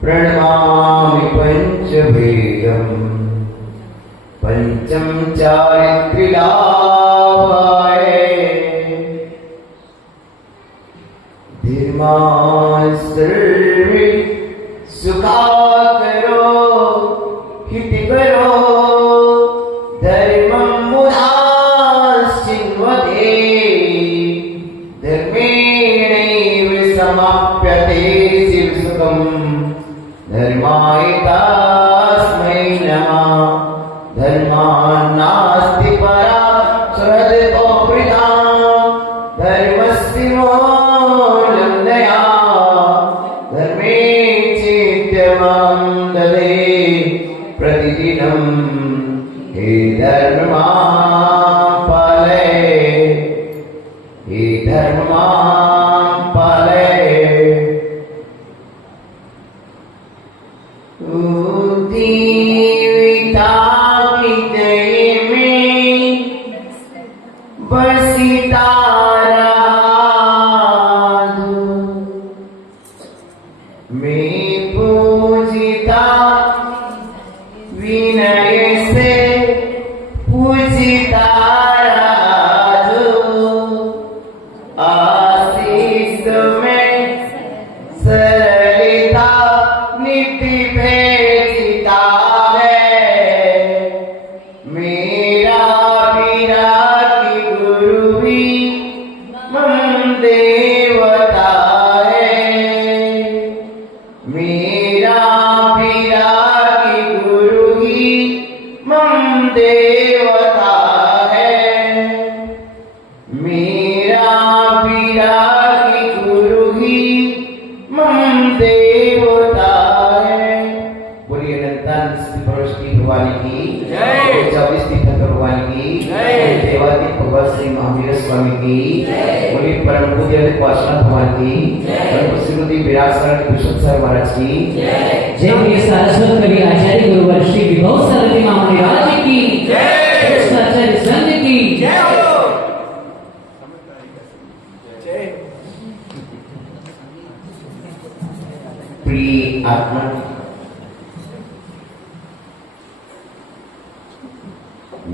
प्रणमामि पंचवेदम् पंचम चारित्र्यलाभाय धीर्मान् सर्वे सुखाकरो हितकरो धर्मं मुदाश्चिन्वते धर्मेणैव समाप्यते शिवसुखम् धर्माय तस्मै नमः धर्मान्नास्ति परा सुहृदोपृता धर्मस्य मूलमदया धर्मे चेत्यमं ददे प्रतिदिनं हे धर्मां पालय हे धर्मां पालय देवता की जय में बरसीता राधो मैं पूजिता विनय से पूजिता राधो आशीष में सरलता नित्य भेजिता है मेरा विरागी गुरु भी मम देवता है मेरा विरागी गुरु ही मम देवता है मेरा विरागी गुरु ही मम देवता है। बोलिए नंदन श्री भगवान की जय 24 तीर्थंकर भगवान की जय देवादित्य भगवान श्री महावीर स्वामी की बोलिए परम पूज्य पार्षद भगवान की जय श्रीमती विराट सर विश्व सर महाराज की जय बोलिए सारस्वत कवि आचार्य गुरुवर श्री विभव सरस्वती महाराज की जय आचार्य संत की जय प्रिय आत्मा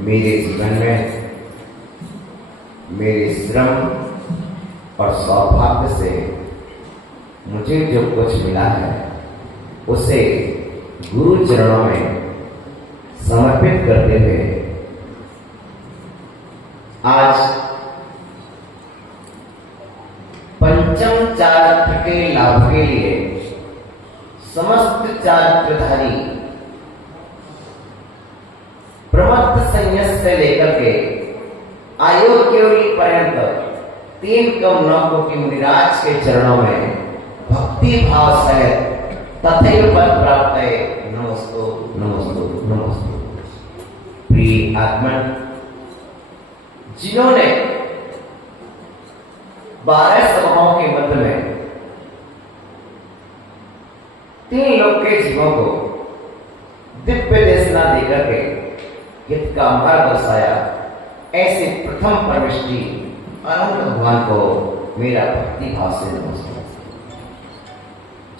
मेरे जीवन में मेरे श्रम और सौभाग्य से मुझे जो कुछ मिला है उसे गुरु चरणों में समर्पित करते हुए आज पंचम चारित्र के लाभ के लिए समस्त चारित्रधारी प्रमत्त संन्यास से लेकर के आयोग्योरी पर्यंत 3 कम 9 कोटि मुनिराज के चरणों में भक्ति भाव सहित तथैव पद प्राप्त है। नमस्तु नमस्तु नमस्तु। प्रिय आत्मा जिन्होंने 12 सभाओं के मध्य में 3 लोक के जीवों को दिव्य देशना देकर के हित का मार्ग दर्शाया ऐसे प्रथम परमेष्ठी अनंत भगवान को मेरा भक्ति भाव से नमस्कार।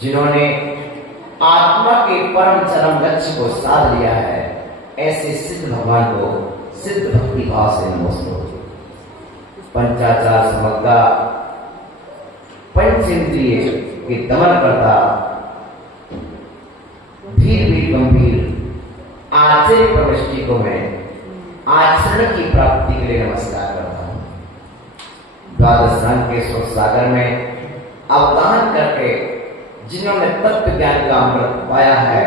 जिन्होंने आत्मा के परम चरम लक्ष्य को साध लिया है ऐसे सिद्ध भगवान को सिद्ध भक्ति भाव से नमस्कार। पंचाचार समग्र पंचेंद्रिय के दमन करता धीर भी गंभीर आचार्य प्रविष्टि को मैं आचरण की प्राप्ति के लिए नमस्कार करता हूँ। द्वादश रंग के सुख सागर में अवगाहन करके जिन्होंने तत्व ज्ञान का अमृत पाया है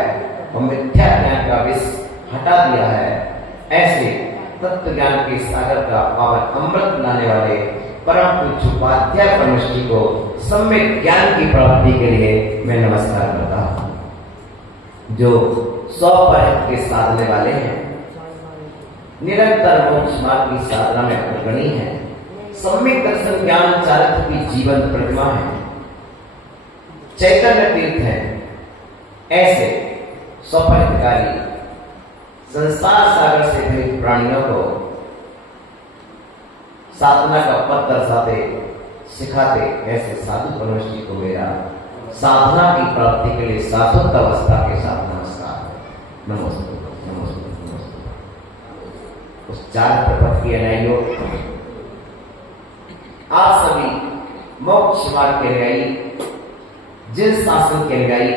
और मिथ्या ज्ञान का विष हटा दिया है ऐसे तत्व ज्ञान के सागर का पावन अमृत लाने वाले परम पूज्य उपाध्याय परमेष्ठी को सम्यक ज्ञान की प्राप्ति के लिए मैं नमस्कार करता हूँ। जो 100% के साधने वाले हैं निरंतर मोक्ष मार्ग की साधना में अग्रणी है सम्यक दर्शन ज्ञान चारित्र की जीवंत प्रतिमा है चैतन्य तीर्थ है ऐसे स्वफलकारी संसार सागर से भरे प्राणियों को साधना का पथ दर्शाते सिखाते ऐसे साधु परमेश्वर को मेरा साधना की प्राप्ति के लिए साधुत्व अवस्था के साथ नमस्कार। नमस्ते नमस्ते नमस्ते। उस चार प्रपथ की अनुयायियों, आप सभी मोक्ष मार्ग के अनुयायी, जिन शासन के अनुयायी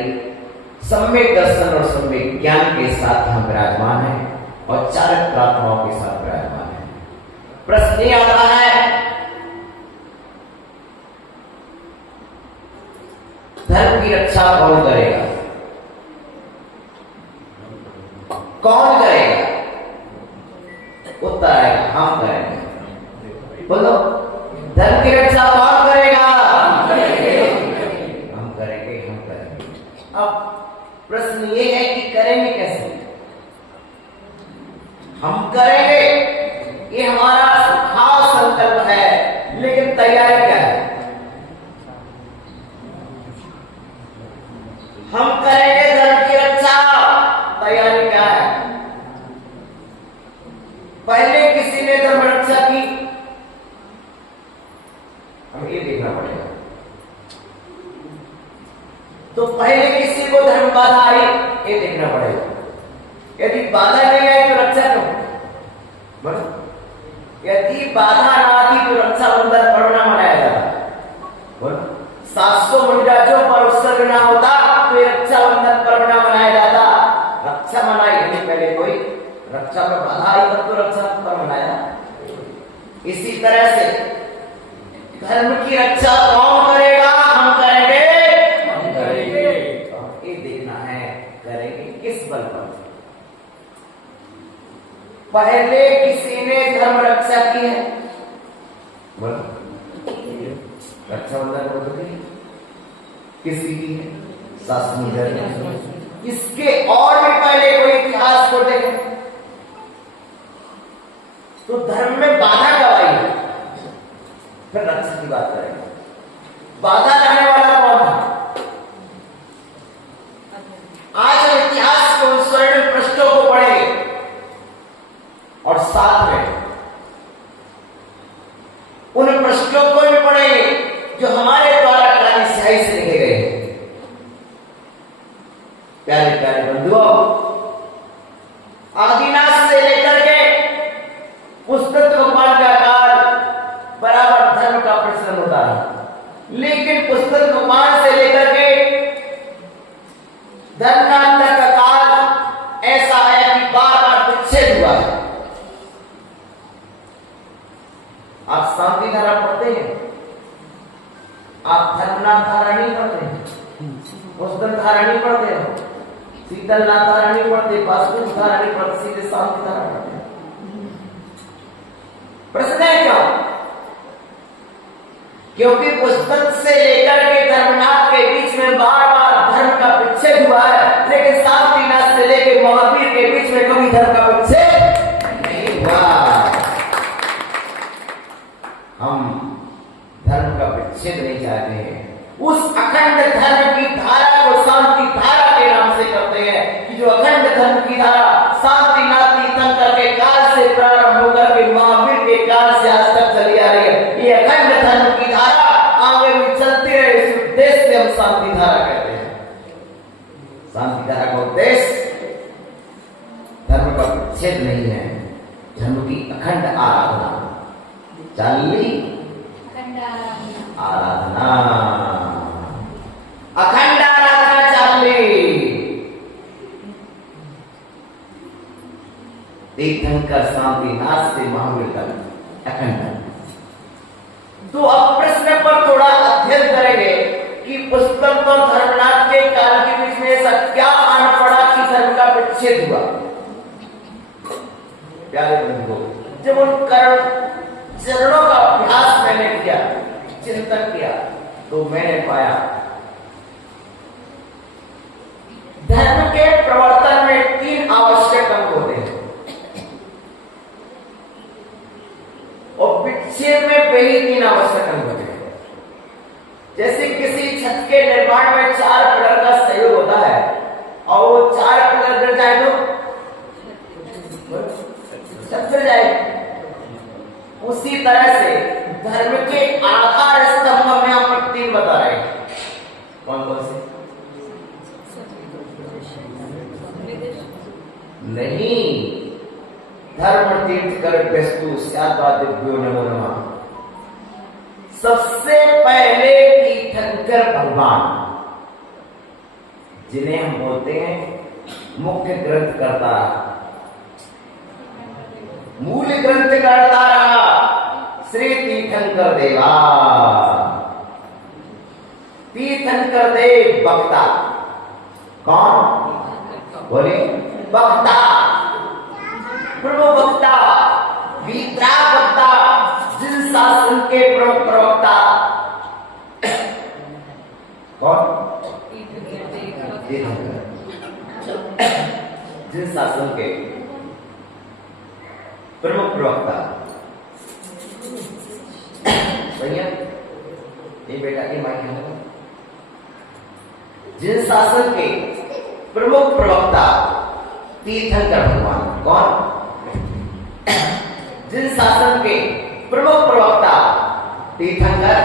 सम्यक दर्शन और सम्यक ज्ञान के साथ हम विराजमान हैं और चारक प्रार्थनाओं के साथ विराजमान हैं। प्रश्न ये आता है, धर्म की रक्षा कौन करेगा? कौन करेगा? उत्तर आएगा, हम करेंगे। बोलो, धर्म की रक्षा कौन करेगा? हम करेंगे, हम करेंगे। अब प्रश्न ये है कि करेंगे कैसे? हम करेंगे, ये हमारा खास संकल्प है, लेकिन तैयारी क्या है? हम करेंगे धर्म की रक्षा, तैयारी क्या है? पहले किसी ने धर्म रक्षा की, हमें ये देखना पड़ेगा। तो पहले किसी को धर्म बाधा आई, ये देखना पड़ेगा। यदि बाधा नहीं आई तो रक्षा क्यों? यदि बाधा ना आती तो रक्षाबंधन पर्व ना मनाया जाता। 700 मुंडाजों पर उत्सर्ग ना होता तो ये रक्षाबंधन पर्व ना मनाया जाता। रक्षा मनाई नहीं, पहले कोई रक्षा में बाधा आई तब तो रक्षा पर्व मनाया। इसी तरह से धर्म की रक्षा कौन करेगा? हम करेंगे, हम करेंगे। ये देखना है करेंगे किस बल पर। पहले किसी ने धर्म रक्षा की है, रक्षाबंधन किसी की है? शासनी धर्म। इसके और भी पहले कोई इतिहास को देखें तो धर्म में बाधा कब आई? फिर रक्षा की बात करेंगे। बाधा लाने वाला कौन था? आज हम इतिहास के उन स्वर्ण पृष्ठों को पढ़ेंगे और साथ में उन पृष्ठों को भी पढ़ेंगे जो हमारे द्वारा काली स्याही से लिखे गए हैं। प्यारे प्यारे बंधुओं, आदिनाथ से लेकर के पुस्तक भगवान का काल बराबर धर्म का प्रचलन होता है, लेकिन पुस्तक भगवान से लेकर के धर्मांतर का काल ऐसा है कि बार बार विच्छेद हुआ है। आप शांति धारा पढ़ते हैं, आप धर्मनाथ धारा नहीं पढ़ते, पुस्तक धारा नहीं पढ़ते हो, शीतलनाथ धारा नहीं पढ़ते, वास्तु धारा नहीं पढ़ते, सीधे शांति धारा पढ़ते। प्रश्न है क्यों? क्योंकि पुस्तक से लेकर के धर्मनाथ के बीच में बार बार धर्म का विच्छेद हुआ है, लेकिन शांतिनाथ से लेकर महावीर के बीच में कभी धर्म का विच्छेद नहीं हुआ। हम धर्म का विच्छेद नहीं चाहते हैं। उस अखंड धर्म की धारा को शांति धारा के नाम से करते हैं कि जो अखंड धर्म की धारा शांतिनाथ तीर्थंकर के काल से प्रारंभ होकर के महावीर के काल से आज तक चली आ रही है। ये अखंड धर्म की धारा आगे भी चलती रहे, इस उद्देश्य से हम शांति धारा कहते हैं। शांति धारा का उद्देश्य धर्म का विच्छेद नहीं है, धर्म की अखंड आराधना। चाली आराधना, अखंड आराधना चाली। तीर्थंकर शांतिनाथ से महावीर तक अखंड। तो अब प्रश्न पर थोड़ा अध्ययन करेंगे कि पुस्तक और धर्मनाथ के काल के बीच में ऐसा क्या आना पड़ा कि धर्म का विच्छेद हुआ। प्यारे बंधुओं, जब उन चरणों का अभ्यास मैंने किया, चिंतन किया, तो मैंने पाया धर्म के प्रवर्तन में 3 आवश्यक अंग होते हैं और विच्छेद में वही 3 आवश्यक अंग होते हैं। जैसे किसी छत के निर्माण में 4 पिलर का सहयोग होता है और वो 4 पिलर गिर जाए तो छत गिर जाए। उसी तरह से धर्म के आधार स्तंभ मंदिर बता रहे हैं। कौन कौन से? नहीं, धर्म तीर्थ कर वस्तु दिव्यो नमो नमः। सबसे पहले तीर्थंकर भगवान, जिन्हें हम बोलते हैं मुख्य ग्रंथ करता रहा, मूल ग्रंथ करता रहा, श्री तीर्थंकर देवा। तीर्थंकर देव वक्ता। कौन? बोले वक्ता, प्रभु वक्ता, वितरा वक्ता, जिन शासन के प्रमुख प्रवक्ता। कौन? जिन शासन के प्रमुख प्रवक्ता। भैया ये बेटा ये माइक है। जिन शासन के प्रमुख प्रवक्ता तीर्थंकर भगवान। कौन? जिन शासन के प्रमुख प्रवक्ता तीर्थंकर।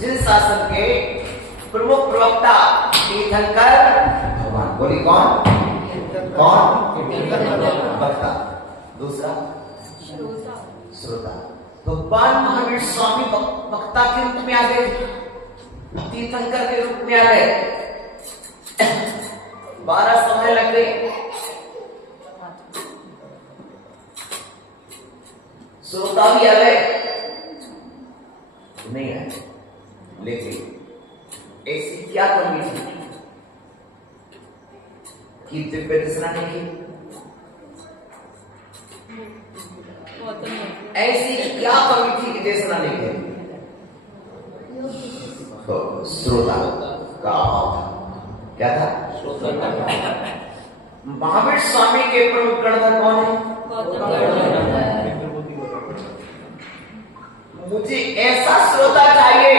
जिन शासन के प्रमुख प्रवक्ता तीर्थंकर भगवान। बोली कौन? कौन? वक्ता। दूसरा श्रोता। भगवान महावीर स्वामी वक्ता के रूप में आ गए, तीर्थंकर के रूप में आ गए। 12 समय लग गई। श्रोता भी आ गए नहीं आए, लेकिन ऐसी क्या कमी थी कि दिव्य दर्शन नहीं की? ऐसी क्या कमी थी कि दर्शन नहीं की? तो श्रोता का अभाव था। क्या था? महावीर स्वामी के प्रमुख गणधर कौन है? मुझे ऐसा श्रोता चाहिए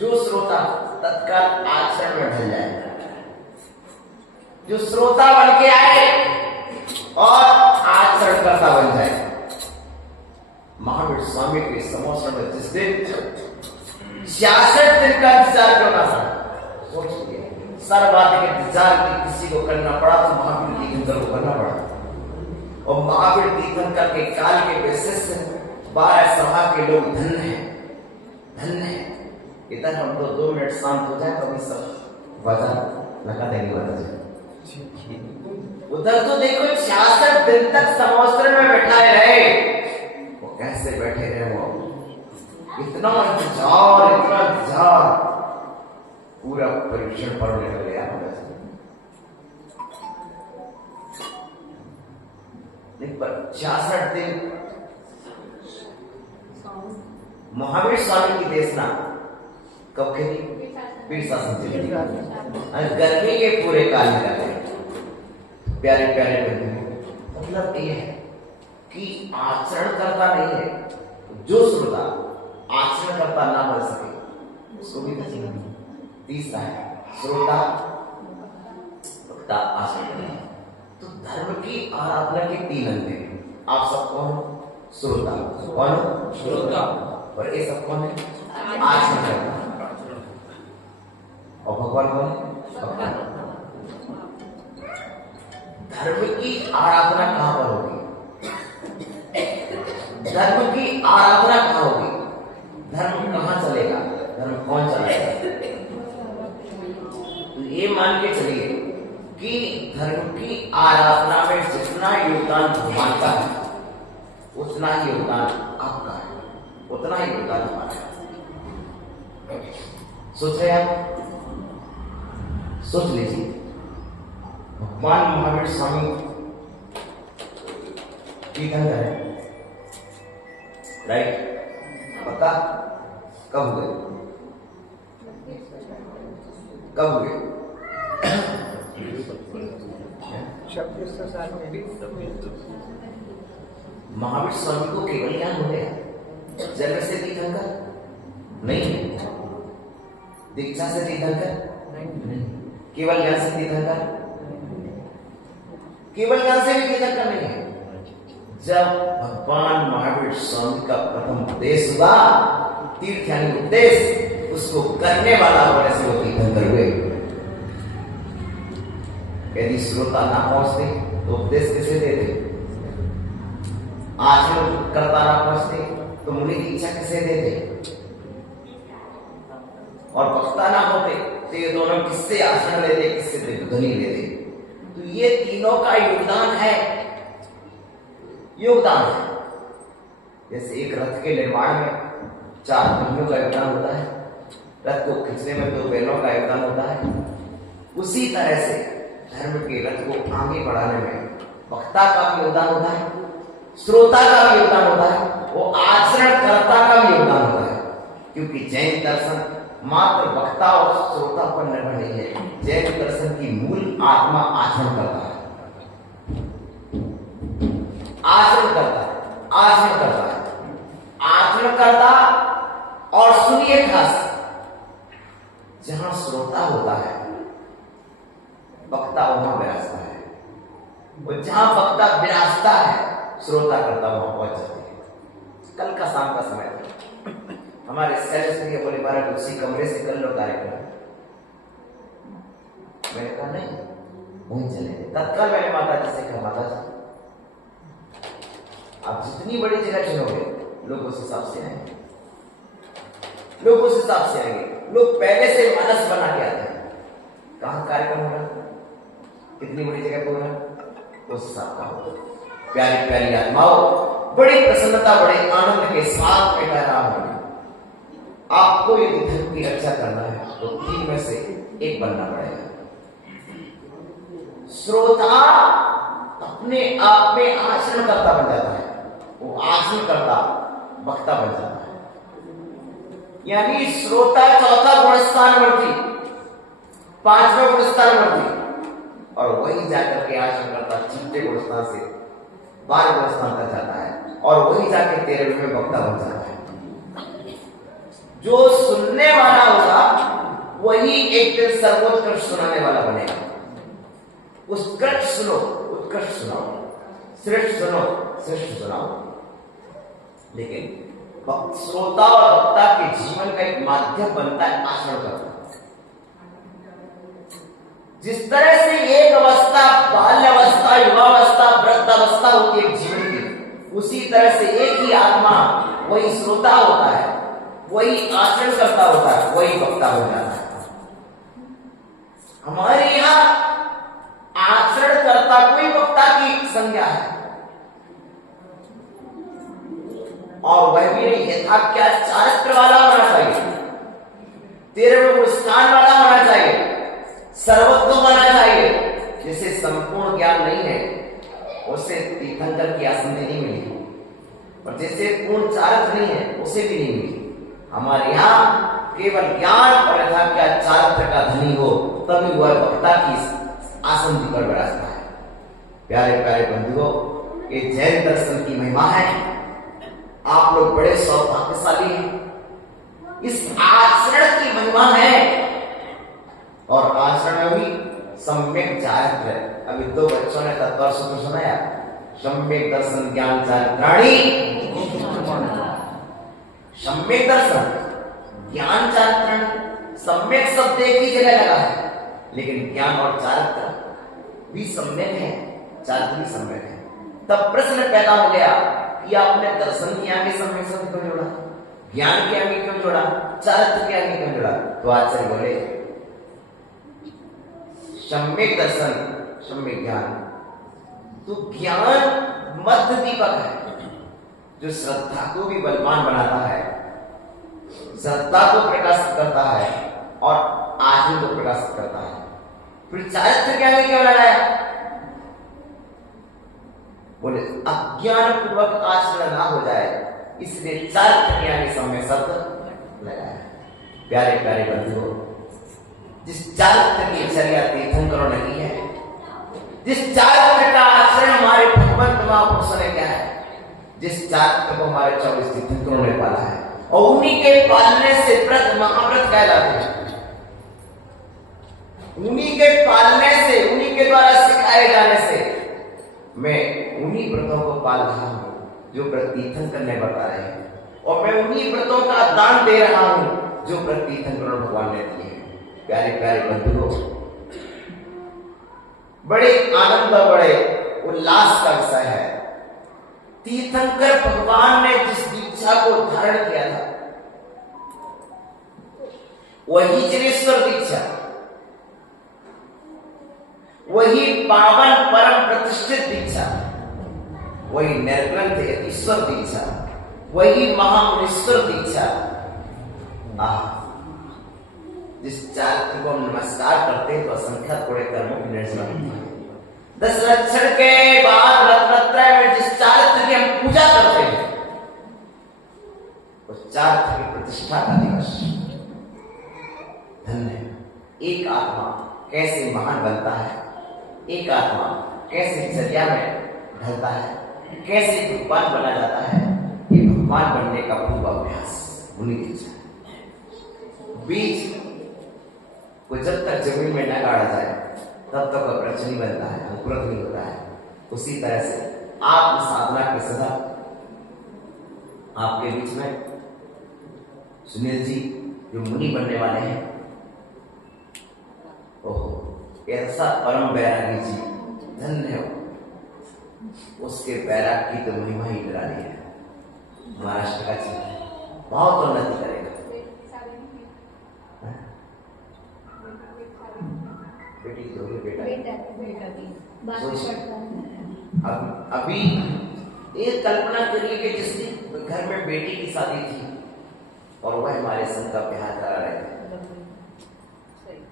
जो श्रोता तत्काल आचरण में ढल जाए, जो श्रोता बन के आए और आचरण करता बन जाए। महावीर स्वामी के समोसन में जिस दिन 66 दिन का इंतजार करना था, सोचिए सर्वाधिक के इंतजार किसी को करना पड़ा तो महावीर तीर्थंकर को करना पड़ा। और महावीर तीर्थंकर के काल के बेसिस 12 सभा के लोग धन्य हैं, धन्य हैं। इधर हम तो 2 मिनट शांत हो जाए तो अभी सब वजह लगा देंगे वजह। उधर तो देखो 66 दिन तक समोसन में बैठाए रहे। वो कैसे बैठे रहे? वो इतना इंतजार पूरा परीक्षण पर निकल गया। पर 66 दिन महावीर स्वामी की देशना कब के थी? पीर शासन से गर्मी के पूरे काल में लगे। प्यारे प्यारे बंधु, मतलब ये है कि आचरण करता नहीं है, जो श्रोता आचरण करता ना बन सके उसको भी दर्शन। तीसरा है श्रोता वक्ता आचरण। तो धर्म की आराधना के 3 अंग हैं। आप सब कौन? श्रोता। कौन? श्रोता। और ये सब कौन है? आचरण करता। और भगवान कौन है? भगवान। धर्म की आराधना कहां पर होगी? धर्म की आराधना कहां होगी? धर्म कहां चलेगा? धर्म कौन चलाएगा? तो ये मान के चलिए कि धर्म की आराधना में जितना योगदान भगवान का है उतना ही योगदान आपका है, उतना ही योगदान हमारा है। सोच रहे आप? सोच लीजिए। भगवान महावीर स्वामी तीर्थंकर है, राइट? पता कब हुए? कब हुए? 2600 साल में भी महावीर स्वामी को केवल ज्ञान हो गया, जन्म से तीर्थंकर नहीं, दीक्षा से तीर्थंकर नहीं, केवल ज्ञान से तीर्थंकर, केवल ज्ञान से भी तीर्थंकर नहीं है। जब भगवान महावीर स्वामी का प्रथम उपदेश हुआ, तीर्थ यानी उपदेश, उसको करने वाला होने से वो तीर्थंकर हुए। यदि श्रोता ना पहुंचते तो उपदेश कैसे देते? आचरण करता ना पहुंचते तो मुनि की इच्छा कैसे देते? और वक्ता ना होते तो ये दोनों किससे आचरण लेते, किससे ध्वनि लेते? तो ये तीनों का योगदान है, योगदान है। जैसे एक रथ के निर्माण में 4 पहियों का योगदान होता है, रथ को खींचने में 2 बैलों का योगदान होता है, उसी तरह से धर्म के रथ को आगे बढ़ाने में वक्ता का भी योगदान होता है, श्रोता का भी योगदान होता है, वो आचरणकर्ता का भी योगदान होता है। क्योंकि जैन दर्शन मात्र वक्ता और श्रोता पर निर्भर नहीं है। जैन दर्शन की मूल आत्मा आचरण करता है, आचरण करता है, आचरण करता है, आचरण करता। और सुनिए खास, जहां श्रोता होता है वक्ता वहां विराजता है, और जहां वक्ता विराजता है श्रोता करता वहां पहुंच जाते हैं। कल का शाम का समय था, हमारे सैलरी बोले 12 उसी कमरे से कर लो कार्यक्रम। मैंने कहा नहीं, वहीं चले। तत्काल मैंने माता जी से कहा, माता जी आप जितनी बड़ी जगह चुनोगे लोग उस हिसाब से आएंगे, लोग उस हिसाब से आएंगे। लोग पहले से मनस बना के आते हैं, कहां कार्यक्रम हो रहा, कितनी बड़ी जगह हो रहा, उस हिसाब का होगा। प्यारी प्यारी आत्माओं, बड़ी प्रसन्नता, बड़े आनंद के साथ में कह रहा हूं, आपको यदि धर्म की रक्षा करना है तो 3 में से एक बनना पड़ेगा। श्रोता अपने आप में आचरण करता बन जाता है, वो आचरण करता वक्ता बन जाता है। यानी श्रोता चौथा गुणस्थानवर्ती, 5वां गुणस्थानवर्ती, और वही जाकर के आचरण करता 6ठे गुणस्थान से 12 गुणस्थान तक जाता है, और वही जाके 13वें वक्ता बन जाता है। जो सुनने वाला होगा वही एक दिन सर्वोत्कृष्ट सुनाने वाला बनेगा। उत्कृष्ट सुनो, उत्कृष्ट सुनाओ, श्रेष्ठ सुनो, श्रेष्ठ सुनाओ। लेकिन श्रोता और वक्ता के जीवन का एक माध्यम बनता है आचरण करना। जिस तरह से एक अवस्था बाल्यावस्था, युवावस्था, वृद्धावस्था होती है जीवन की, उसी तरह से एक ही आत्मा वही श्रोता होता है, वही आचरण करता होता है, वही वक्ता हो जाता है। हमारे यहां आचरण करता कोई वक्ता की संज्ञा है, और वह भी नहीं यथा क्या चारित्र वाला होना चाहिए, 13वें गुणस्थान वाला होना चाहिए, सर्वज्ञ होना चाहिए। जिसे संपूर्ण ज्ञान नहीं है उसे तीर्थंकर की आसंदी नहीं मिली, और जिसे पूर्ण चारित्र नहीं है उसे भी नहीं मिली। हमारे यहाँ केवल ज्ञान और यथा क्या चारित्र का धनी हो तभी वह वक्ता की आसंदी पर बैठता है। प्यारे प्यारे बंधुओं, ये जैन दर्शन की महिमा है। आप लोग बड़े सौभाग्यशाली हैं, इस आचरण की महिमा है। और आचरण में भी सम्यक चारित्र। अभी 2 बच्चों ने तत्पर सूत्र सुनाया, सम्यक दर्शन ज्ञान चारित्राणी। सम्यक दर्शन ज्ञान चारित्राणी, सम्यक शब्द एक ही जगह लगा है, लेकिन ज्ञान और चारित्र भी सम्यक है, चारित्र भी सम्यक है। तब प्रश्न पैदा हो गया कि आपने दर्शन के आगे सम्यक शब्द क्यों जोड़ा, ज्ञान के आगे क्यों जोड़ा, चारित्र के आगे क्यों जोड़ा? तो आचार्य बोले सम्यक दर्शन, सम्यक ज्ञान। तो ज्ञान मध्य दीपक है जो श्रद्धा को भी बलवान बनाता है, श्रद्धा को प्रकाशित करता है और आचरण को प्रकाशित करता है। फिर चारित्र के आगे क्यों लगाया? बोले अज्ञान पूर्वक आचरण ना हो जाए, इसलिए चारित्र के आगे सम्यक शब्द लगाया। प्यारे प्यारे बंधुओं, जिस चारित्र की चर्या तीर्थंकरों ने की है, जिस चारित्र का आचरण हमारे भगवंत महापुरुषों ने किया है, जिस चारित्र को हमारे 24 तीर्थंकरों ने पाला है, और उन्हीं के पालने से व्रत महाव्रत कहलाते हैं। उन्हीं के पालने से, उन्हीं के द्वारा सिखाए जाने से मैं उन्हीं व्रतों को पाल रहा हूं जो व्रत तीर्थंकर ने बताए हैं, और मैं उन्हीं व्रतों का दान दे रहा हूं जो व्रत तीर्थंकर भगवान ने दिए हैं। प्यारे प्यारे बंधुओं, बड़े आनंद और बड़े उल्लास का विषय है। तीर्थंकर भगवान ने जिस दीक्षा को धारण किया था वही जनेश्वर दीक्षा, वही पावन परम प्रतिष्ठित दीक्षा, वही निर्ग्रंथ यतीश्वर दीक्षा, वही महामुनीश्वर दीक्षा, जिस चारित्र को हम नमस्कार करते हैं तो असंख्य थोड़े कर्मों की निर्जला होती है। 10 लक्षण के बाद रत्नत्रय में जिस चारित्र की हम पूजा करते हैं उस चारित्र की प्रतिष्ठा का दिवस। धन्य एक आत्मा कैसे महान बनता है, एक आत्मा कैसे चर्या में ढलता है, कैसे भगवान बना जाता है, ये भगवान बनने का पूर्व अभ्यास मुनि दीक्षा। बीज को जब तक जमीन में न गाड़ा जाए तब तक वृक्ष नहीं बनता है, अंकुरित नहीं होता है। उसी तरह से आत्म साधना के सदा आपके बीच में सुनील जी जो मुनि बनने वाले हैं, ओहो ऐसा परम बैरागी जी, धन्य हो। उसके बैराग की तो महिमा ही निराली है। महाराष्ट्र का जी बहुत उन्नति करेगा। बेटी दो बेटा अभी एक कल्पना करिए कि जिसके घर में बेटी की शादी थी और वह हमारे संग का ब्याह करा रहे थे।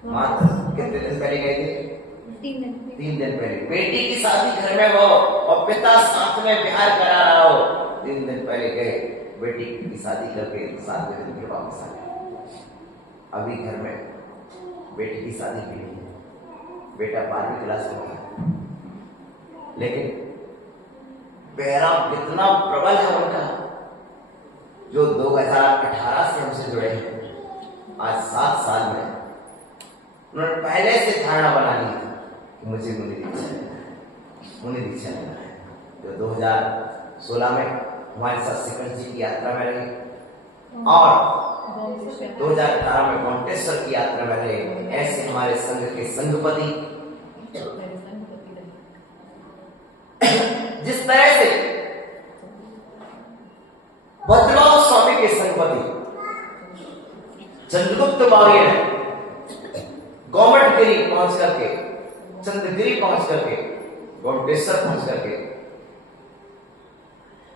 मात्र कितने दिन पहले गए थे? 3 दिन पहले बेटी की शादी घर में हो और पिता साथ में बिहार करा रहा हो। 3 दिन पहले गए, बेटी की शादी करके 7 दिन फिर वापस आ गए। अभी घर में बेटी की शादी की नहीं, बेटा 12वीं क्लास में है, लेकिन बैराग कितना प्रबल है उनका, जो 2018 से हमसे जुड़े हैं। आज 7 साल में उन्होंने पहले से धारणा बना ली थी कि मुझे मुनि दीक्षा लेना है, मुनि दीक्षा लेना है। जो 2016 में हमारे साथ शिखर जी की यात्रा में रहे और 2018 में गोमटेश्वर की यात्रा में रहे। ऐसे हमारे संघ के संघपति जिस तरह से भद्रवाह स्वामी के संघपति चंद्रगुप्त मौर्य ने गोमटगिरी पहुंच करके, चंद्रगिरी पहुंच करके, गोमटेश्वर पहुंच करके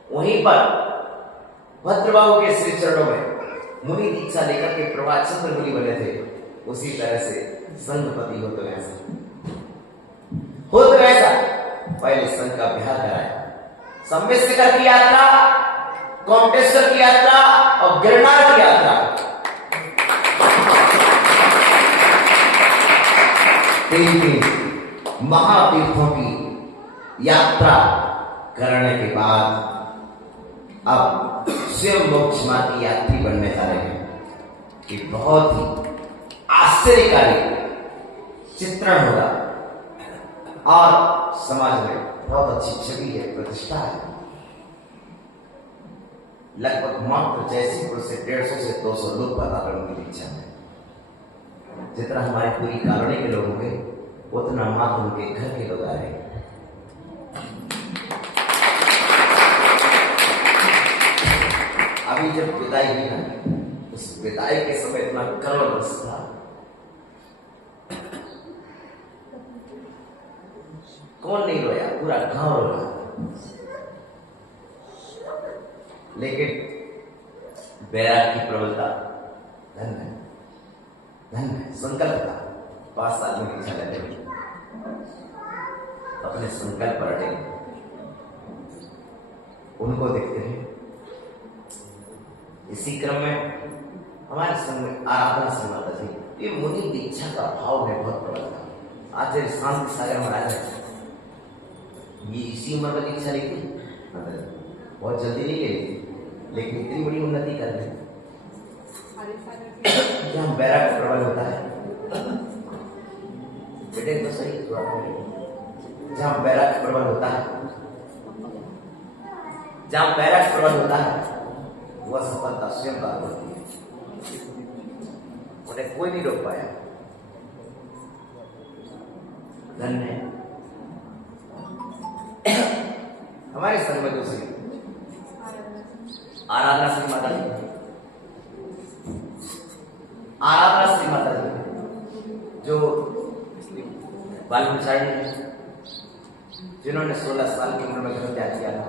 वहीं पर भद्रबाहु के श्री चरणों में मुनि दीक्षा लेकर के प्रभा चंद्र मुनि बने थे। उसी तरह से संघपति हो तो ऐसा पहले संघ का ब्याह कराया। सम्मिश्र की यात्रा, गोमटेश्वर की यात्रा और गिरनार की यात्रा, 3 महातीर्थों की यात्रा करने के बाद अब स्वयं मोक्ष मार्ग की यात्री बनने जा रहे हैं। कि बहुत ही आश्चर्यकारी चित्रण होगा और समाज में बहुत अच्छी छवि है, प्रतिष्ठा है। लगभग मात्र जयसिंहपुर से 150 से 200 लोग बता रहे उनकी दीक्षा में। जितना हमारी पूरी कॉलोनी के लोग होंगे उतना मात्र उनके घर के लोग आ रहे हैं। अभी जब विदाई हुई ना, उस विदाई के समय इतना करुण दृश्य था। कौन नहीं रोया? पूरा गांव रोया। लेकिन बैराग की प्रबलता, धन्य धन्य संकल्प था। 5 साल में दीक्षा लेते अपने संकल्प पर अटे, उनको देखते हैं। इसी क्रम में हमारे संग में आराधना संबंध थी। ये मुनि दीक्षा का भाव में बहुत प्रबल था। आचार्य शांति सागर महाराज ये इसी उम्र में दीक्षा ली थी, बहुत जल्दी नहीं ले ली, लेकिन इतनी बड़ी उन्नति कर ली। जहाँ बैराग प्रबल होता है बेटे तो सही, जहाँ बैराग प्रबल होता है जहां बैराग प्रबल होता है वह सफलता स्वयं प्राप्त होती है, उन्हें कोई नहीं रोक पाया। धन्य है हमारे संग में दूसरी आराधना श्री माता जी, आराधना श्री माता जी जो बाल ब्रह्मचारी है, जिन्होंने 16 साल की उम्र में धर्म त्याग किया था।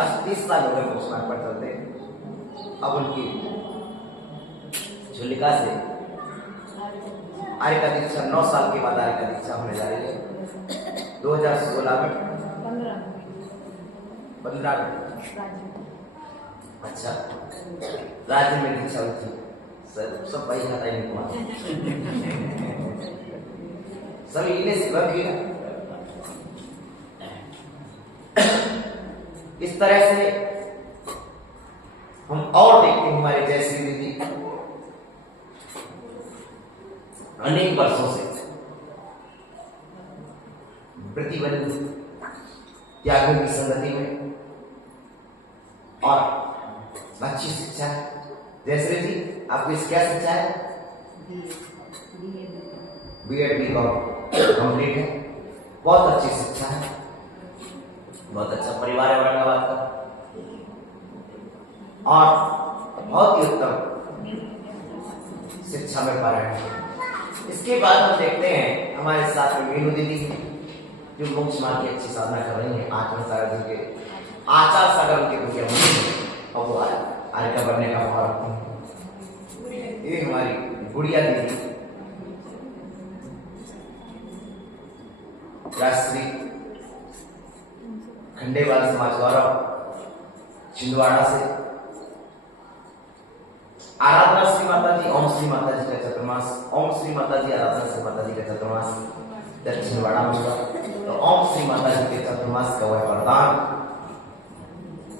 आज 30 साल हो गए मोक्ष मार्ग पर चलते। अब उनकी झुलिका से आर्य का दीक्षा 9 साल के बाद आर्य का दीक्षा होने जा रही है 2016 में 15 में। अच्छा, राज्य में दीक्षा हुई थी सर, सब भाई खाता ही नहीं सभी इन्हें सेवा किया। इस तरह से हम और देखते हैं हमारे जैसी दीदी अनेक वर्षों से प्रतिबंध त्यागों की संगति में और अच्छी शिक्षा है। जयश्री जी, आपकी क्या शिक्षा है? B.Ed B.Com कंप्लीट है, बहुत अच्छी शिक्षा है, बहुत अच्छा परिवार है औरंगाबाद का और बहुत ही उत्तम शिक्षा में पारण है। इसके बाद हम देखते हैं हमारे साथ में मीनू दीदी जो मोक्ष मार्ग की अच्छी साधना कर रही है। आचरण सागर जी के आचार सागर उनके गुड़िया और वो आर्य का बनने का भाव रखते हैं। ये हमारी गुड़िया दीदी राष्ट्रीय खंडेवाल समाज गौरव छिंदवाड़ा से आराधना श्री माता जी, ओम श्री माता जी का चतुर्मास, ओम श्री माता जी आराधना श्री माता जी का चतुर्मास छिंदवाड़ा में हुआ। तो ओम श्री माता जी के चतुर्मास का वह वरदान,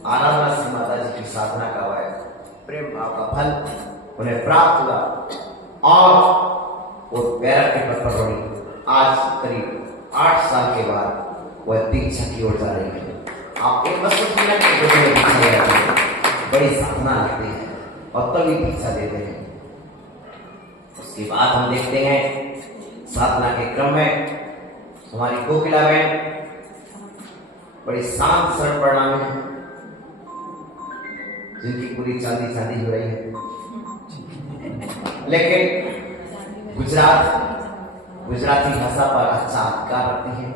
आराधना श्री माता जी की साधना का वह प्रेम भाव का फल उन्हें प्राप्त हुआ और वो बैरक के पद पर बढ़ी। आज करीब 8 साल के बाद वह दीक्षा की ओर जा रही है। आप एक वस्तु बड़ी साधना लगती है और तभी दीक्षा देते हैं। उसके बाद हम देखते हैं साधना के क्रम में हमारी कोकिला बहन बड़ी शांत सरल प्रणाम है, जिनकी पूरी चांदी चांदी हो रही है, लेकिन गुजराती भाषा पर अच्छा अधिकार रखती है।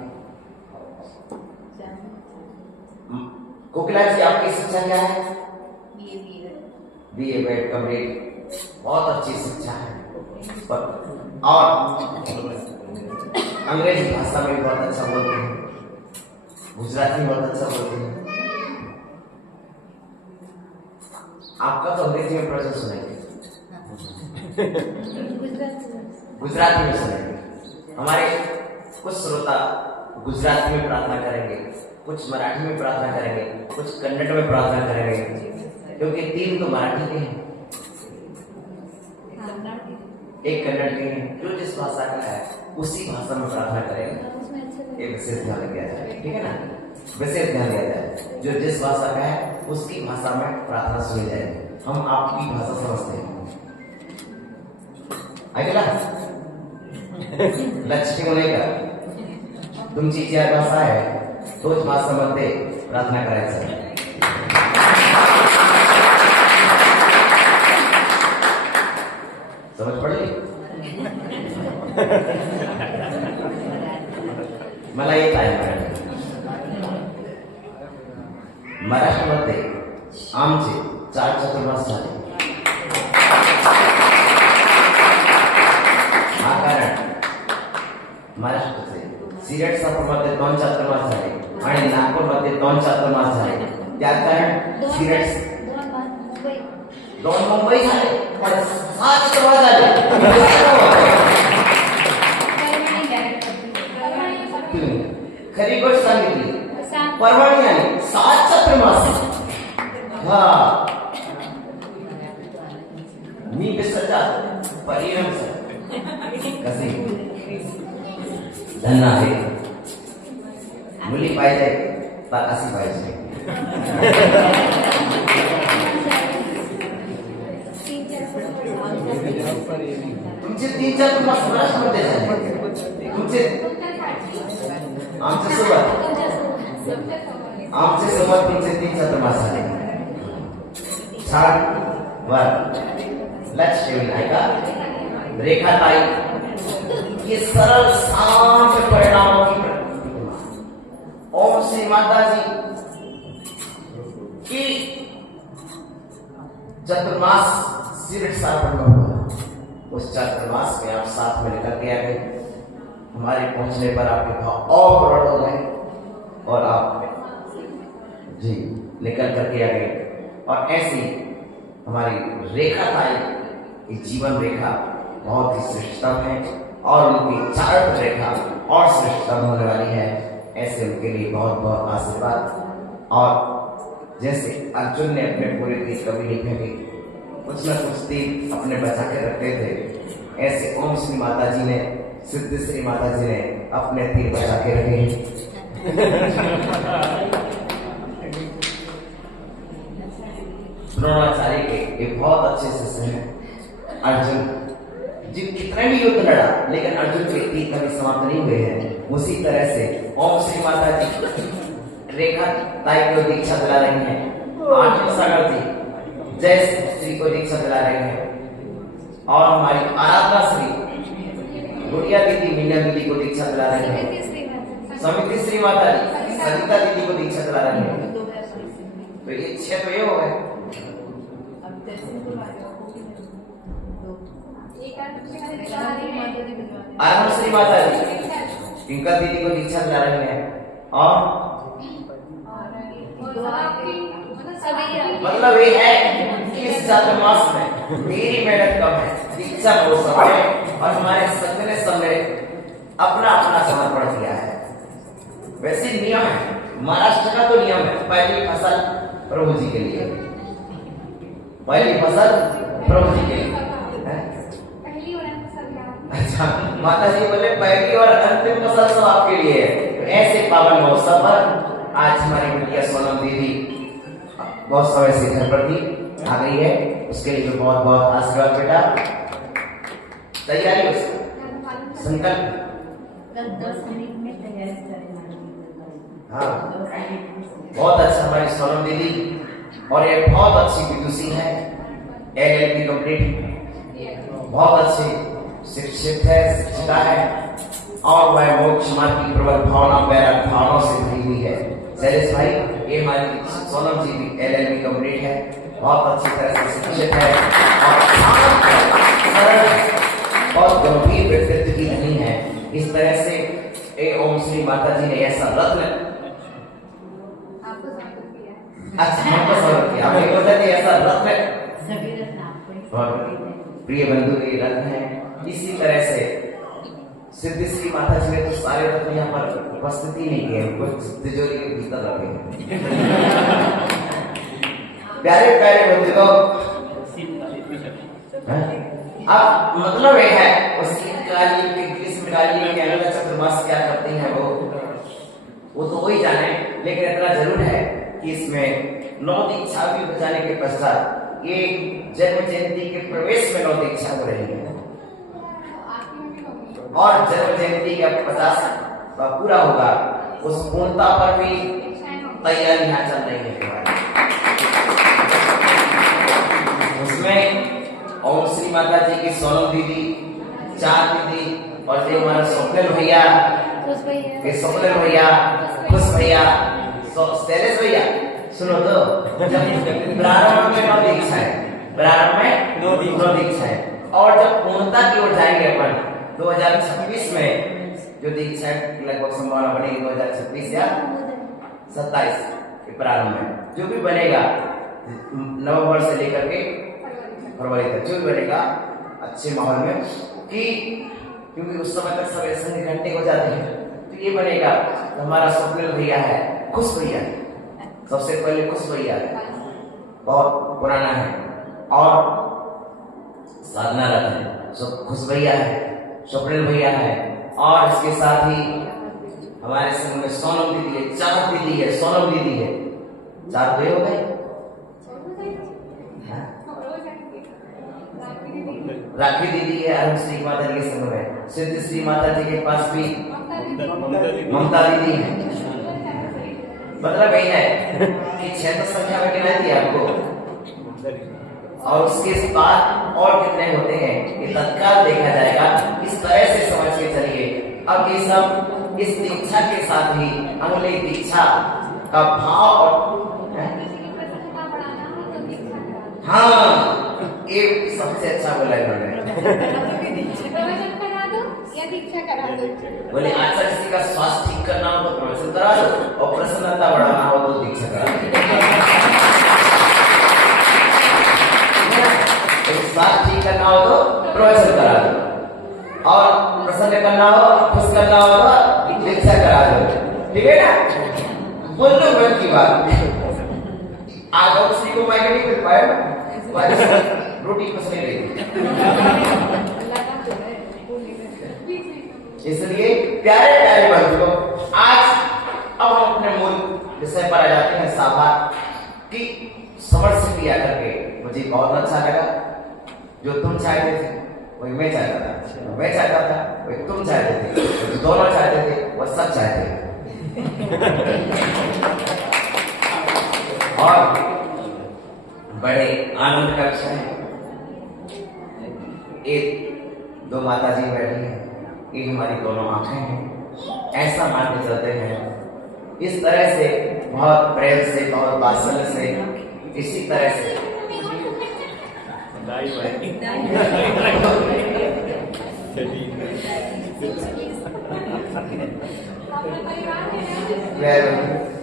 कोकिला जी, आपकी शिक्षा क्या है? B.A. B.Ed कंप्लीट, बहुत अच्छी शिक्षा है और अंग्रेजी भाषा में बहुत अच्छा बोलते हैं, गुजराती में बहुत अच्छा बोलते हैं। आपका तो अंग्रेजी में प्रश्न सुनेंगे, गुजराती में सुनेंगे। हमारे कुछ श्रोता गुजराती में प्रार्थना करेंगे, कुछ मराठी में प्रार्थना करेंगे, कुछ कन्नड़ में प्रार्थना करेंगे, क्योंकि 3 तो मराठी के हैं, एक कन्नड़ के हैं। जो जिस भाषा का है उसी भाषा में प्रार्थना करेंगे। ये विशेष ध्यान दिया जाए, ठीक है ना? विशेष ध्यान दिया जाए, जो जिस भाषा का है उसकी भाषा में प्रार्थना सुनी जाएगी। हम आपकी भाषा समझते हैं। अगला लक्ष्य नहीं का तुमची जी भाषा आहे तोच भाषामध्ये प्रार्थना करायचं। समझ पडली? मला येत आहे मराठीमध्ये आमचे 4 चतुर्मास झाले। हा कारण महाराष्ट्राचे सिरट मध्ये 2 चातुर्मास झाले आणि नागपूरमध्ये 2 चातुर्मास झाले। त्या कारण सिरट 2 मुंबई झाले पण 7 चातुर्मास झाले। खरी गोष्ट सांगितली, परवाणी आली 7 चातुर्मास। हाँ मी विसरता परिणाम कसे धन्य आहे मुली पाहिजे तर अशी पाहिजे. तुमचे 3-4 तुम्हाला स्वराष्ट्रमध्ये झाले. तुमचे आमच्यासोबत तुमचे 3-4 तमास झाले. छान. वर लक्ष ठेवून ऐका. रेखाताई ये सरल शांत परिणामों की प्रतिमा. ओम श्री माता जी की चतुर्मास शिविर स्थापना हुआ. उस चतुर्मास में आप साथ में निकल के आ गए. हमारे पहुंचने पर आपके भाव और प्रौढ़ हो गए और आप जी निकल करके आ गए. और ऐसी हमारी रेखा ताई की जीवन रेखा बहुत ही श्रेष्ठतम है और उनकी चारित्र रेखा और श्रेष्ठतम होने वाली है. ऐसे उनके लिए बहुत बहुत आशीर्वाद. और जैसे अर्जुन ने अपने पूरे तीर कभी नहीं फेंके, कुछ न कुछ तीर अपने बचा के रखते थे, ऐसे ओम श्री माता जी ने, सिद्धि श्री माता जी ने अपने तीर बचा के रखे. द्रोणाचार्य के ये बहुत अच्छे शिष्य हैं. अर्जुन जिन कितने भी युद्ध लड़ा लेकिन अर्जुन के तीर कभी समाप्त नहीं हुए हैं. उसी तरह से ओम श्री माता जी रेखा ताई को दीक्षा दिला रही हैं. आठवें सागर जी जय श्री को दीक्षा दिला रहे हैं. और हमारी आराधना श्री गुड़िया दीदी मीना दीदी को दीक्षा दिला रही हैं. समिति श्री माता जी सविता दीदी को दीक्षा दिला रही हैं. तो ये 6 तो ये हो गए. आराम श्री माता जी टिंकल दीदी को दीक्षा दिला रही हैं. और मतलब ये है कि इस चातुर्मास में मेरी मेहनत कम है, दीक्षा बहुत सब है और हमारे सभी ने सबने अपना अपना समर्पण किया है. वैसे नियम है, महाराष्ट्र का तो नियम है, पहली फसल प्रभु जी के लिए, पहली फसल प्रभु जी के लिए. अच्छा, माता जी बोले पहली और अंतिम फसल सब आपके लिए है. ऐसे पावन महोत्सव पर आज हमारी बिटिया सोनम दीदी बहुत समय से घर पर थी, आ गई है. उसके लिए बहुत बहुत आशीर्वाद बेटा. तैयारी संकल्प. हाँ बहुत अच्छा हमारी सोनम दीदी. और ये बहुत अच्छी विदुषी है, LLB कंप्लीट, बहुत अच्छी शिक्षित है, शिक्षिका है और वह मोक्ष मार्ग की प्रबल भावना वैराग भावनाओं से भरी हुई है. शैलेश भाई ये हमारी सोनम जी भी LLB कंप्लीट है, बहुत अच्छी तरह से शिक्षित है और बहुत गंभीर व्यक्तित्व की नहीं है. इस तरह से ओम श्री माता जी ने ऐसा रत्न अच्छा हमको समझ किया. हमें बोलते थे ऐसा रत्न और प्रिय बंधु ये रत्न है. इसी तरह से सिद्धि श्री माता जी ने तो सारे रत्न यहाँ पर उपस्थिति नहीं किए, कुछ तिजोरी के भीतर रखे. प्यारे प्यारे बंधुओं, अब मतलब ये है उसकी काली के ग्रीष्म काली के अनंत चतुर्मास क्या करती हैं वो तो वही जाने. लेकिन इतना जरूर है कि इसमें 9 दीक्षा भी बचाने के पश्चात एक जन्म जयंती के प्रवेश में 9 दीक्षा हो रही है और जन्म जयंती का 50 पूरा होगा. उस पूर्णता पर भी तैयारियां चल रही है. उसमें ओम श्री माता जी की सोनम दीदी, चार दीदी और जो हमारा स्वप्निल भैया, स्वप्निल भैया, खुश भैया, शैलेश भैया, सुनो तो प्रारंभ में 9 दीक्षा है, प्रारंभ में 9 दीक्षा है और जब पूर्णता की ओर जाएंगे अपन 2026 में जो दीक्षा लगभग संभावना बनेगी 2026 या 27 के प्रारंभ में जो भी बनेगा नवंबर से लेकर के फरवरी तक जो भी बनेगा अच्छे माहौल में कि क्योंकि उस समय तक सब ऐसे इकट्ठे हो जाते हैं तो ये बनेगा. तो हमारा स्वप्निल भैया है, खुश भैया सबसे पहले खुश भैया है, बहुत पुराना है और साधना रथ है. खुश भैया है, स्वप्निल भैया है और इसके साथ ही हमारे संग में सोनम दीदी है, चाँद दीदी है, सोनम दीदी है। 4 हुए हो गए? हाँ? राखी दीदी है, अरुण श्री माता जी के संग में। सिद्ध श्री माता जी के पास भी ममता दीदी है। मतलब यही है कि 6 तो संख्या में गिनाई थी आपको, और उसके बाद और कितने होते हैं ये तत्काल देखा जाएगा। इस तरह से समझ के चलिए। अब ये सब इस दीक्षा के साथ ही अगली दीक्षा का भाव और हाँ, ये सबसे अच्छा बोला इन्होंने। बोले अच्छा किसी का स्वास्थ्य ठीक करना हो तो प्रवचन करा दो, और प्रसन्नता बढ़ाना हो तो दीक्षा करा दो। स्वास्थ्य ठीक करना हो तो प्रवचन करा दो, और प्रसन्न करना हो, खुश करना हो तो दीक्षा करा दो। ठीक है ना? बोल दो मन की बात। आज उसी को मैं नहीं कर पाया, रोटी कुछ नहीं लेगी। इसलिए प्यारे प्यारे बंधुओं, आज अब हम अपने मूल विषय पर आ जाते हैं। साभा की समर से लिया करके मुझे बहुत अच्छा लगा। जो तुम चाहते थे वही मैं चाहता था, मैं चाहता था वही तुम चाहते थे, जो दोनों चाहते थे वह सब चाहते थे। और बड़े आनंद का विषय है। एक 2 माता जी बैठी हैं, ये हमारी दोनों आंखें हैं, ऐसा मान के चलते हैं। इस तरह से बहुत प्रेम से, बहुत वात्सल्य से, इसी तरह से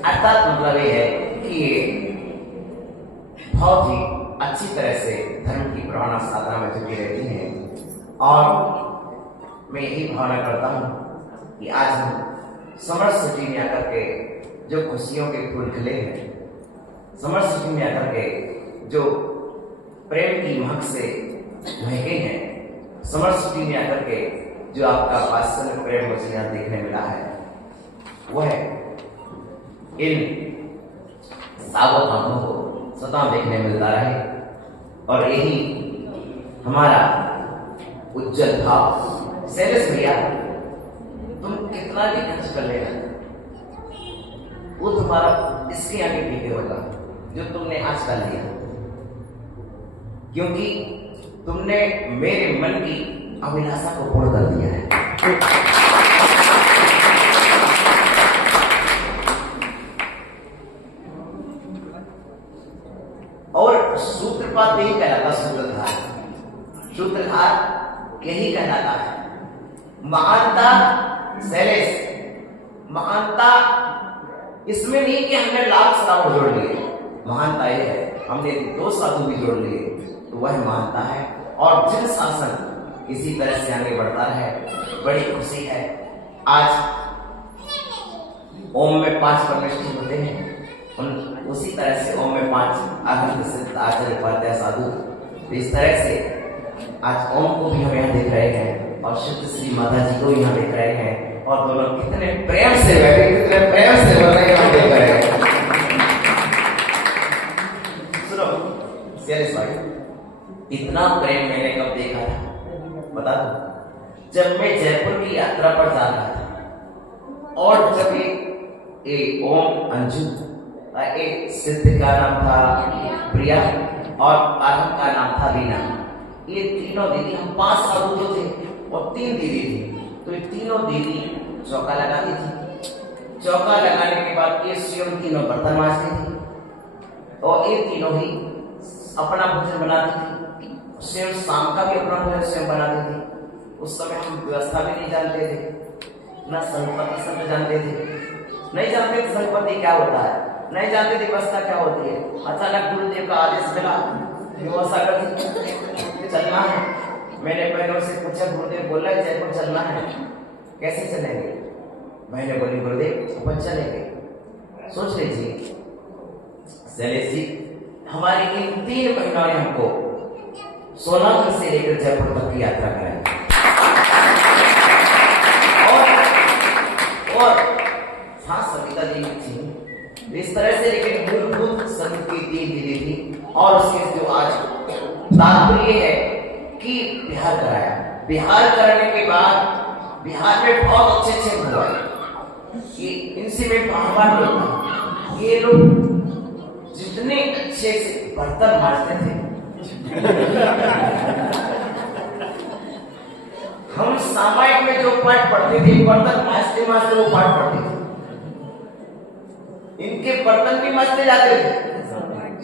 अर्थात मतलब ये है कि बहुत ही अच्छी तरह से धर्म की भावना साधना में जुटी रहती है। और मैं यही भावना करता हूँ कि आज हम समर सिटी में आकर के जो खुशियों के फूल खिले हैं, समर सिटी में आकर के जो प्रेम की महक से महके हैं, समर सिटी में आकर के जो आपका वात्सल्य प्रेम मुझे यहाँ देखने मिला है, वह इन सावों आंखों को सदा देखने मिलता रहे। और यही हमारा उज्जवल भाव। शैलेश भैया, तुम कितना भी खर्च कर लेना, वो तुम्हारा इसके आगे पीछे होगा जो तुमने आज कर लिया, क्योंकि तुमने मेरे मन की अभिलाषा को पूर्ण कर दिया है। और सूत्रपात यही कहलाता, सूत्रधार यही कहलाता है। महानता शैलेश, महानता इसमें नहीं कि हमने लाख साधु जोड़ लिए, महानता यह है हमने 2 साधु भी जोड़ लिए तो वह महानता है। और जन शासन इसी तरह से आगे बढ़ता है, बड़ी खुशी है। आज ओम में 5 परमेष्ठी होते हैं, उसी तरह से ओम में 5 अहंत सिद्ध आचार्य उपाध्याय साधु। इस तरह से आज ओम को भी हम यहाँ देख रहे हैं और सिद्ध श्री माता जी को यहाँ देख रहे हैं, और दोनों कितने प्रेम से बैठे, कितने प्रेम से बोल रहे हैं, हम देख रहे हैं। सुनो शैलेश भाई, इतना प्रेम मैंने कब देखा था बता दो? जब मैं जयपुर की यात्रा पर जा रहा था, और जब ये ओम, अंजू, एक सिद्ध का नाम था प्रिया और आरम का नाम था रीना, ये तीनों दीदी, हम 5 साधु तो थे और 3 दीदी थी, तो ये तीनों दीदी चौका लगाती थी। चौका लगाने के बाद ये स्वयं तीनों बर्तन मांजती थी और ये तीनों ही अपना भोजन बनाती थी। स्वयं शाम का भी अपना भोजन स्वयं बनाती थी। उस समय हम व्यवस्था भी नहीं जानते थे, ना संपत्ति शब्द जानते थे, नहीं जानते थे संपत्ति क्या होता है, नहीं जानते थे व्यवस्था क्या होती है। अचानक गुरुदेव का आदेश मिला, व्यवस्था कर चलना है। मैंने बहनों से पूछा, गुरुदेव बोला जयपुर चलना है, कैसे चलेंगे? मैंने बोली गुरुदेव अपन चलेंगे। सोच लीजिए शैलेश जी, हमारे इन 3 महीनों ने हमको सोनापुर से लेकर जयपुर तक की यात्रा कराई, और इस तरह से लेकिन मूलभूत संत की 3 चीजें थी और उसके जो आज तात्पर्य है कि बिहार कराया। बिहार करने के बाद बिहार में बहुत अच्छे अच्छे हुआ कि इनसे मैं बार लेता हूँ, ये लोग जितने अच्छे से बर्तन मांजते थे हम सामायिक में जो पाठ पढ़ते थे बर्तन मांजते मांजते वो पाठ पढ़ते थे, इनके बर्तन भी मांजते जाते थे।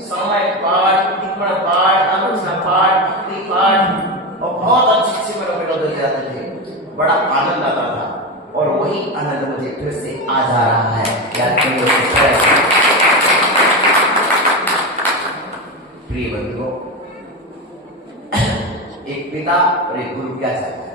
सामायिक पाठ, टिप्पण पाठ, आलोचना पाठ, भक्ति पाठ और बहुत अच्छे मेलोडी जाते थे। बड़ा आनंद आता था और वही आनंद मुझे फिर से आ जा रहा है। प्रिय बंधुओं, एक पिता और एक गुरु क्या चाहता है?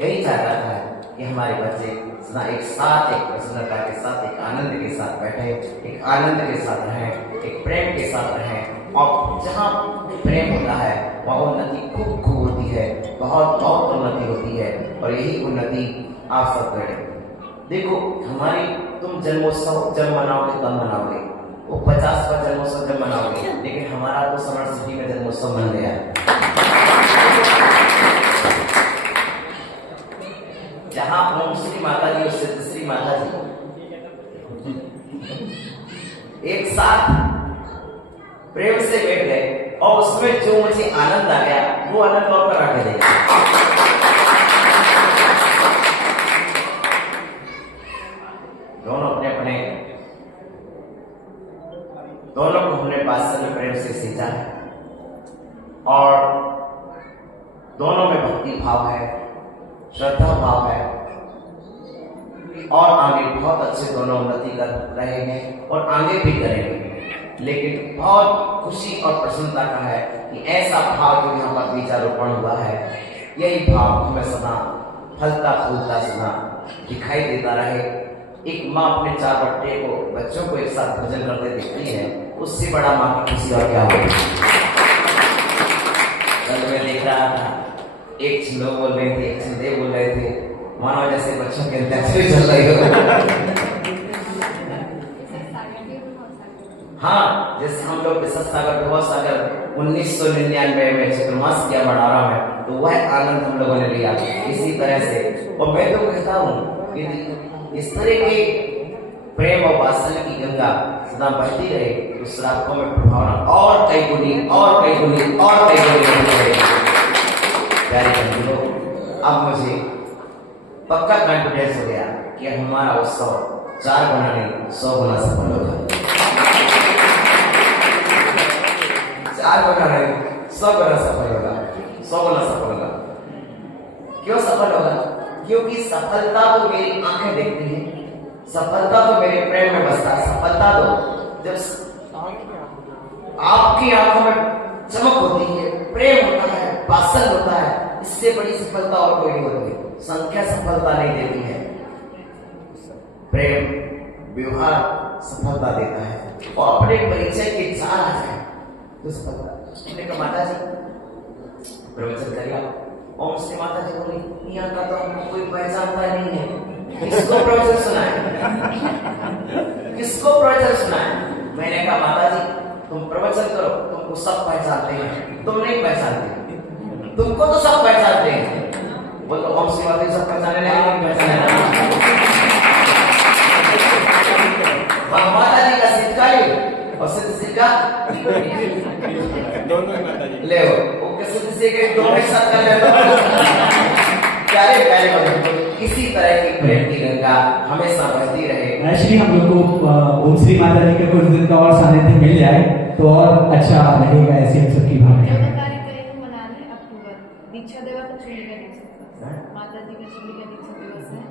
यही चाहता था कि हमारे बच्चे सदा एक साथ, एक प्रसन्नता के साथ, एक आनंद के साथ बैठे, एक आनंद के साथ रहें, एक प्रेम के साथ रहें। और जहाँ प्रेम होता है वहाँ उन्नति खूब खूब होती है, बहुत बहुत उन्नति होती है और यही उन्नति आप सब करें। देखो हमारी तुम जन्मोत्सव जब मनाओगे तब मनाओगे, वो 50 का जन्मोत्सव जब मनाओगे, लेकिन हमारा तो समर सिटी में जन्मोत्सव बन गया है। जहाँ ओम श्री माता जी और सिद्ध श्री माता जी एक साथ प्रेम से बैठ गए और उसमें जो मुझे आनंद आ गया वो आनंद और करा के देगा। दोनों को हमने वात्सल्य प्रेम से सींचा है और दोनों में भक्ति भाव है, श्रद्धा भाव है और आगे बहुत अच्छे दोनों उन्नति कर रहे हैं और आगे भी करेंगे। लेकिन बहुत खुशी और प्रसन्नता का है कि ऐसा भाव जो यहाँ पर बीजारोपण हुआ है, यही भाव हमें सदा फलता फूलता सदा दिखाई देता रहे। एक माँ अपने 4 बट्टे को बच्चों को एक साथ भोजन करते देखती है, उससे बड़ा माँ की खुशी और क्या होगी। कल मैं देख रहा था, एक छिंदो बोल रहे थे, एक छिंदे बोल रहे थे, मानो जैसे बच्चों के अंदर चल रही हो। हाँ, जैसे हम लोग विशेष सागर विभव सागर 1999 में चतुर्मास किया भंडारा में, तो वह आनंद हम लोगों ने लिया इसी तरह से। और मैं तो कहता हूँ कि इस तरह के प्रेम और वात्सल्य की गंगा सदा बहती रहे, तो श्रावकों में प्रभावना और कई गुनी और कई गुनी और कई गुनी बढ़ती रहेगी। प्यारे बंधुओं, अब मुझे पक्का कॉन्फिडेंस हो गया कि हमारा उत्सव 4 गुना नहीं 100 गुना सफल होगा। 4 गुना नहीं 100 गुना सफल होगा, 100 गुना सफल होगा। क्यों सफल होगा? क्योंकि सफलता तो मेरी आंखें देखती हैं, सफलता तो मेरे प्रेम में बसता है। सफलता तो जब आपकी आंखों में चमक होती है, प्रेम होता है, वात्सल्य होता है, इससे बड़ी सफलता और कोई नहीं होती। संख्या सफलता नहीं देती है, प्रेम व्यवहार सफलता देता है। और अपने परिचय के 4 आ जाए तो सफलता। माता जी प्रवचन करिए, ओम श्री माता जी बोली, यहाँ का तो हमको कोई पहचानता नहीं है, किसको प्रवचन सुना है, किसको प्रवचन सुना है? मैंने कहा माता जी तुम प्रवचन करो, तुमको सब पहचानते हैं, तुम नहीं पहचानते, तुमको तो सब पहचानते हैं। बोलो ओम श्री माता जी सब पहचाने नहीं पहचाने। माता जी का सिद्धकारी और सिद्ध सिद्धा दोनों ही माता जी ले वो सिद्ध से के दोनों एक साथ कर लेते। प्यारे प्यारे बंधुओं, इसी तरह की प्रेम की गंगा हमेशा बहती रहे। एक्चुअली हम लोग को ओम श्री माता जी के कुछ दिन का और सानिध्य मिल जाए तो और अच्छा रहेगा, ऐसी हम सबकी भावना है। 14 तारीख को एक मनाना है अक्टूबर, दीक्षा देवा का चुली का दीक्षा, माता जी का चुली का दीक्षा दिवस है,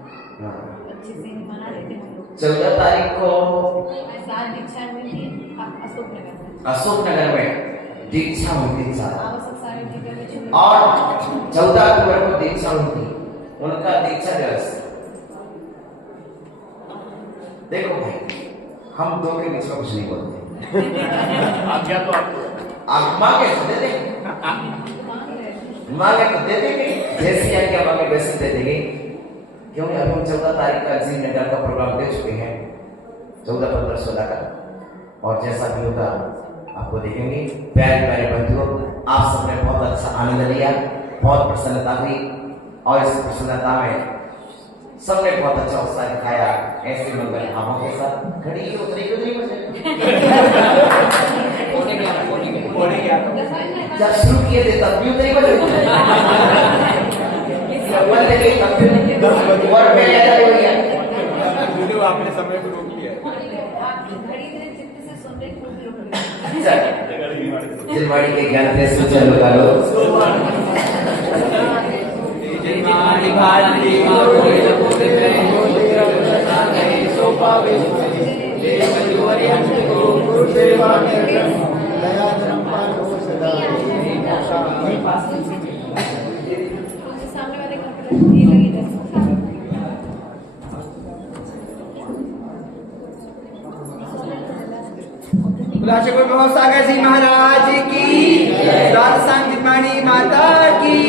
अच्छे से मना लेते हैं हम लोग। 14 तारीख को 7 दीक्षा में थी अशोकनगर में, अशोकनगर में दीक्षा हुई थी सारा, आवश्यक सारे टीका के चुली और 14 अक्टूबर को दीक्षा हुई थी, उनका दीक्षा दिवस। देखो भाई, हम दो के बीच में कुछ नहीं बोलते। आज्ञा तो आप मांगे तो दे देंगे, मांगे तो दे देंगे, जैसी आज्ञा मांगे वैसे दे देंगे। क्योंकि अभी हम 14 तारीख का जी नगर का प्रोग्राम दे चुके हैं, 14, 15, 16 का। और जैसा भी होगा आपको देखेंगे। प्यारे प्यारे बंधुओं, आप सबने बहुत अच्छा आनंद लिया, बहुत प्रसन्नता हुई और इस प्रसन्नता में सबने बहुत अच्छा उत्साह दिखाया। ऐसे मंगल भावों के साथ घड़ी उतरी जब शुरू किए थे तब भी उतरी बजे बंद की तब भी और मैं याद हो गया। आपने समय को रोक लिया आपकी घड़ी में जितने से सुन रहे हैं, वो भी रोक लिया। जिलवाड़ी के ज्ञान से सुचल लगा जिनमानी भारती माँ कोई न बोले सो पावे ले मंजूरी हमको गुरु सेवा में दया धर्म पालो सदा सामने वाले घर पे ये लगी जैसे गुरु सागर जी महाराज की, द्वादश जितमानी माता की।